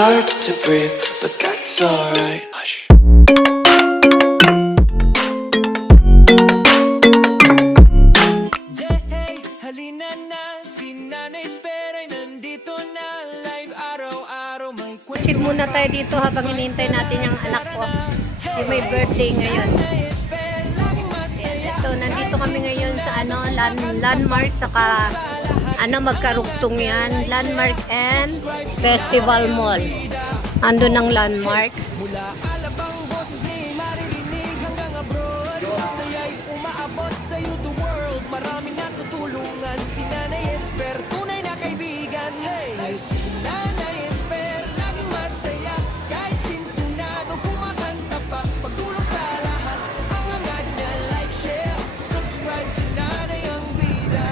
hard to breathe, but that's alright. Hush. Hey, halina na, si Nanay Espera'y nandito na. Live araw-araw may Sit muna tayo dito habang hinihintay natin yung anak ko. Yung may birthday ngayon. Ayan, ito, nandito kami ngayon sa landmark, saka magkarugtong yan. Landmark and Festival Mall. Ando ng landmark. Mula alabang boses ni maririnig hanggang abroad. Saya'y umaabot sa the world. Maraming natutulungan. Si Nanay Esper, tunay na kaibigan. Hey, si Nanay Esper, laging masaya. Kahit sintunado, kumakanta pa. Pagtulong sa lahat, ang angat niya. Like, share, subscribe. Si Nanay ang bida.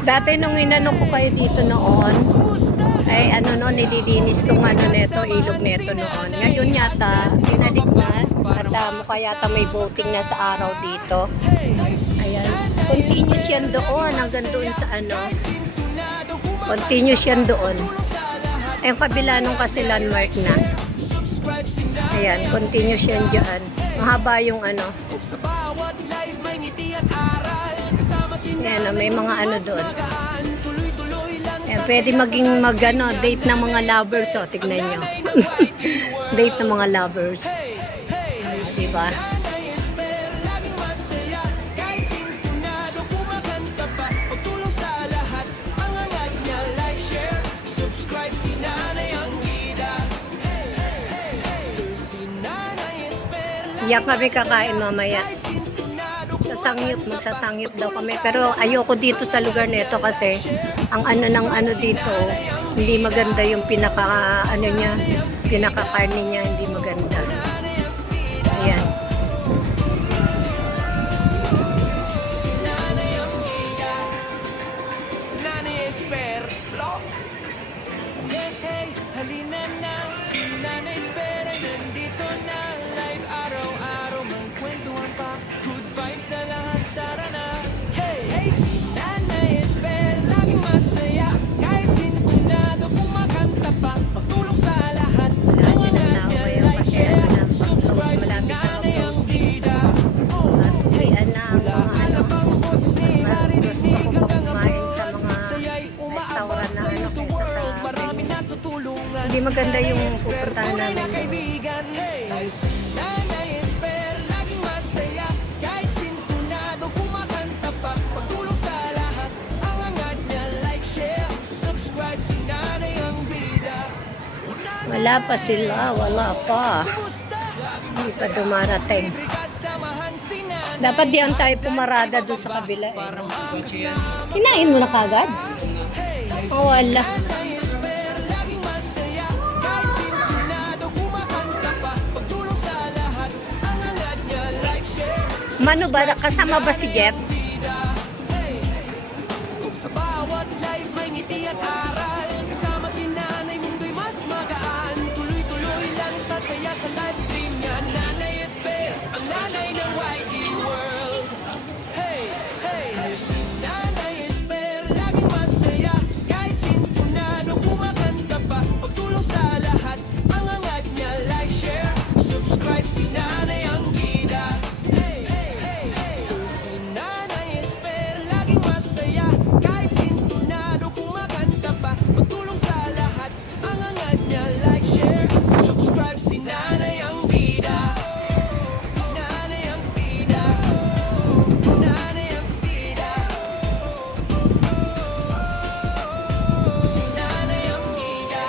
Dati nung inano ko kayo dito noon, ay nililinis tong neto, ilog neto noon. Ngayon yata, binalik na. At mukha yata may boating na sa araw dito. Ayan. Continuous yan doon, hanggang doon sa Continuous yan doon. Ay, yung kabila nung kasi landmark na. Ayan, continuous yan dyan. Mahaba yung Sa bawat live may ngiti at aral. Kasama si Ayan, may mga doon. tuloy-tuloy lang Ayan, pwede maging date ng mga lovers. O, tignan nyo. Date ng mga lovers. Diba? Nanay Esper, laging masaya. Kahit sintunado, kumakanta pa. Pagtulong sa lahat, ang angat niya. Like, share, subscribe. Si Nanay ang bida. Si Nanay Esper, Iyak kami kakain mamaya. sintunado, Magsasangyup daw kami. Pero ayoko dito sa lugar nito kasi ang dito, hindi maganda yung pinaka-karne niya, hindi maganda. Ayan. Nanay Esper, block. Hey, halina na, si Nanay Esper ay nandito na. Live araw-araw, may kwentuhan pa. Good vibes sa lahat, tara na. Hey, si Nanay Esper, laging masaya. Kahit sintunado, kumakanta pa. Pagtulong sa lahat, ang angat niya. Like, share, subscribe. Si Nanay ang bida. Ayan na ang Alabang boses ni maririnig hanggang kumain sa mga saya'y umaabot restaurant na sa the kaysa sa world. Maraming natutulungan. Hindi maganda yung Si Nanay Esper, pupuntahan tunay na namin. kaibigan. Hey, si Nanay Esper, laging masaya. Kahit sintunado, kumakanta pa. Pagtulong sa lahat, ang angat niya. Like, share, subscribe. Si Nanay ang bida. Wala pa sila, wala pa. Kumusta? Hindi pa dumarating. Libre kasamahan si Nanay. Dapat diyan tayo pumarada doon sa kabila. Kinain mo na kagad? Oh, wala. Nanay Esper, laging masaya. Kahit sintunado, kumakanta pa. Pagtulong sa lahat, ang angat niya. Like, share, Mano ba? Kasama ba si Jeff? sa bawat live may ngiti at aral. Kasama si Nanay, mundo'y mas magaan. Tuloy-tuloy lang sasaya sa live stream niya. Nanay Esper, ang nanay ng YT World. Hey, si Nanay Esper, laging masaya. Kahit sintunado, kumakanta pa. Pagtulong sa lahat, ang angat niya. Like, share, subscribe. Si Nanay ang bida. Si Nanay Esper, laging masaya. Kahit sintunado, kumakanta pa. Pagtulong sa lahat, ang angat niya. Like, share, subscribe. Si Nanay ang bida. Nanay ang bida. Nanay ang bida. Si Nanay ang bida.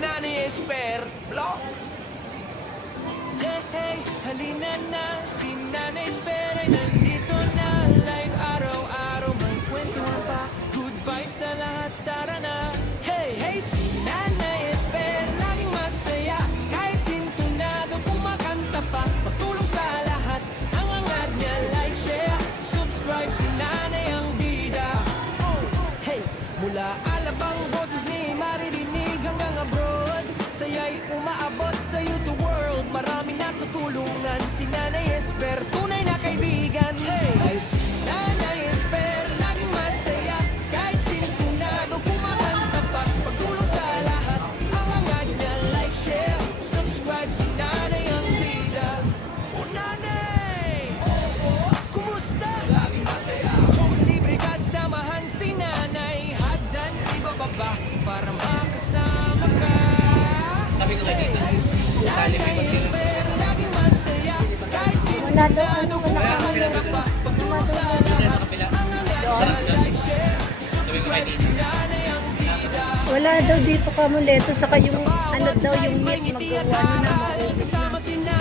Nanay Esper, block. Hey, halina na, si Nanay Esper ay nandito na. Live araw-araw, may kwentuhan pa. Good vibes sa lahat, tara na. Hey, si Nanay Esper, laging masaya. Kahit sintunado, kumakanta pa. Pagtulong sa lahat, ang angat niya. Like, share, subscribe. Si Nanay ang bida. Hey, mula alabang boses ni maririnig hanggang abroad. Saya'y umaabot sa the world. Maraming natutulungan. Si Nanay Esper, tunay na kaibigan. Hey, si Nanay Esper, laging masaya. Kahit sintunado, kumakanta pa. Pagtulong sa lahat, ang daw ano, wala kami na. Wala daw. Wala daw dito kamuleto, saka yung ano daw yung meat magawa na maubos na.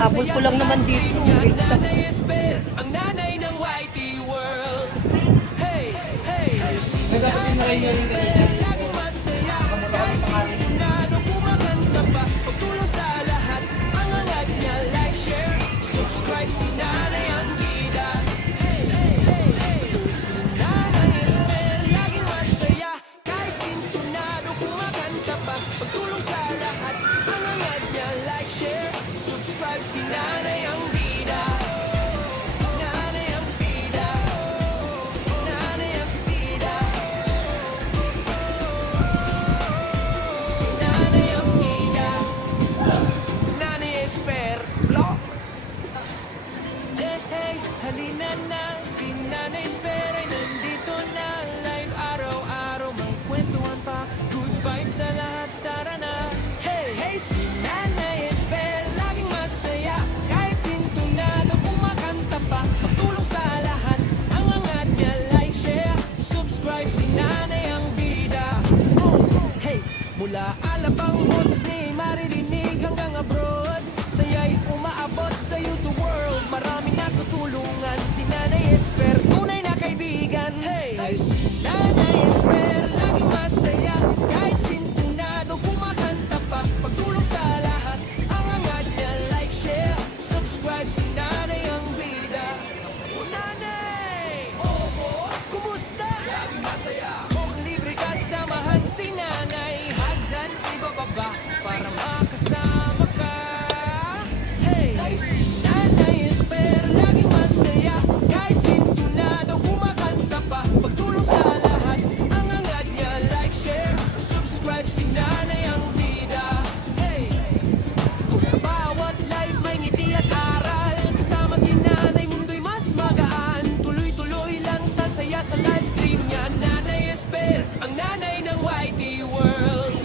Habol ko lang naman dito. Wait lang. Ang nanay ng YT World. Hey, hey, laging masaya. Kahit sinunado, kumakanta pa. Pagtulong sa lahat, ang angat niya. Like, share, subscribe, si nanay ang bida. Hey, hey, hey, hey. Si nanay Esper, laging masaya. Kahit sinunado, kumakanta pa. Pagtulong sa lahat, ang angat niya. Like, share, subscribe, si nanay ang bida. Nanay ang bida. Nanay ang bida. Si nanay ang bida. Nanay Esper, Block. Hey, halina na. Si Nanay Esper ay nandito na. Live araw-araw, may kwentuhan pa. Good vibes sa lahat, tara na. Hey, hey, si Nanay Esper, laging masaya. Kahit sintunado, kumakanta pa. Pagtulong sa lahat, ang angat niya. Like, share, subscribe, si Nanay ang bida. Hey, mula alabang boses ni maririnig hanggang abroad. Saya'y umaabot sa YouTube world. Maraming natutulungan, si Nanay Esper, tunay na kaibigan. Hey, si Nanay Esper, laging masaya. Kahit sintunado, kumakanta pa. Pagtulong sa lahat, ang angat niya. Like, share, subscribe, si Nanay ang bida. O Nanay! Kumusta? Laging masaya. Kung libre ka, samahan si Nanay. Hagdan, ibababa para makasama ka. Hey, si Nanay Esper, laging masaya. Kahit sintunado, kumakanta pa. Pagtulong sa lahat, ang angat niya. Like, share, subscribe, si Nanay ang bida. Hey, kung sa bawat live may ngiti at aral, kasama si Nanay, mundo'y mas magaan. Tuloy-tuloy lang sasaya sa live stream niya. Nanay Esper, ang nanay ng YT World.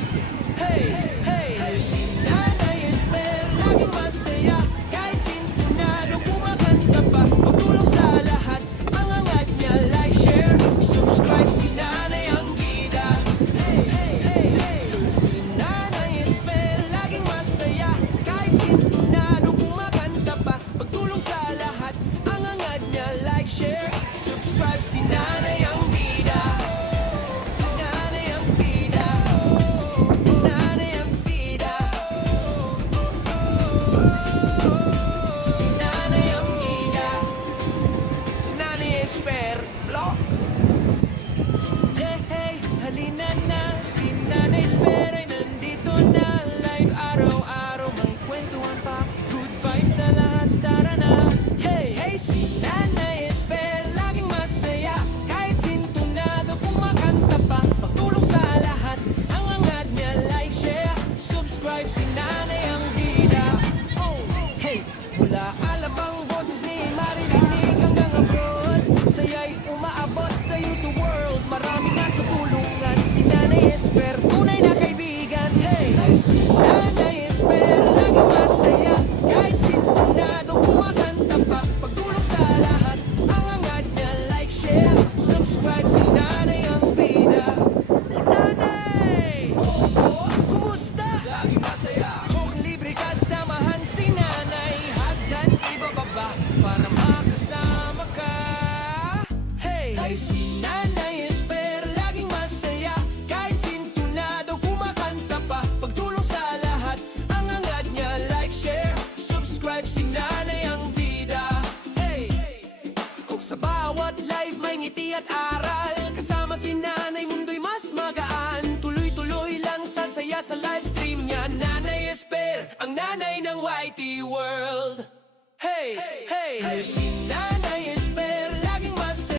Hey, hey, si Nanay Esper, laging masaya. Kahit sintunado, kumakanta pa. Pagtulong sa lahat, ang angat niya. Like, share, subscribe, si Nanay ang bida. Hey, hey, hey, hey. Si Nanay Esper, laging masaya. Kahit sintunado, kumakanta pa. Pagtulong sa lahat, ang angat niya. Like, share, subscribe, si Nanay ang bida. Nanay ang bida. Nanay ang bida. Si Nanay ang bida. Nanay Esper, Block. Hey, halina na. Si Nanay Esper ay nandito na. Live araw-araw, may kwentuhan pa. Good vibes sa lahat, tara na. Hey, hey, si Nanay Esper, laging masaya. Kahit sintunado, kumakanta pa. Pagtulong sa lahat, ang angat niya. Like, share, subscribe, si Nanay ang bida. Hey, mula alabang boses ni maririnig hanggang abroad. Saya'y umaabot sa YouTube world. Maraming natutulungan, si Nanay Esper, tunay na kaibigan. Hey, si Nanay Esper, laging masaya. Kahit sintunado, kumakanta pa. Pagtulong sa lahat, ang angat niya. Like, share, subscribe, si Nanay ang bida. O Nanay! Kumusta? Laging masaya. Kung libre ka, samahan si Nanay. Hagdan, ibababa para makasama ka. Hey, si Nanay Esper, laging masaya. Kahit sintunado, kumakanta pa. Pagtulong sa lahat, ang angat niya. Like, share, subscribe, si Nanay ang bida. Hey, kung sa bawat live may ngiti at aral, kasama si Nanay, mundo'y mas magaan. Tuloy-tuloy lang sasaya sa live stream niya. Nanay Esper, ang nanay ng YT World. Hey, hey, si Nanay Esper, lagi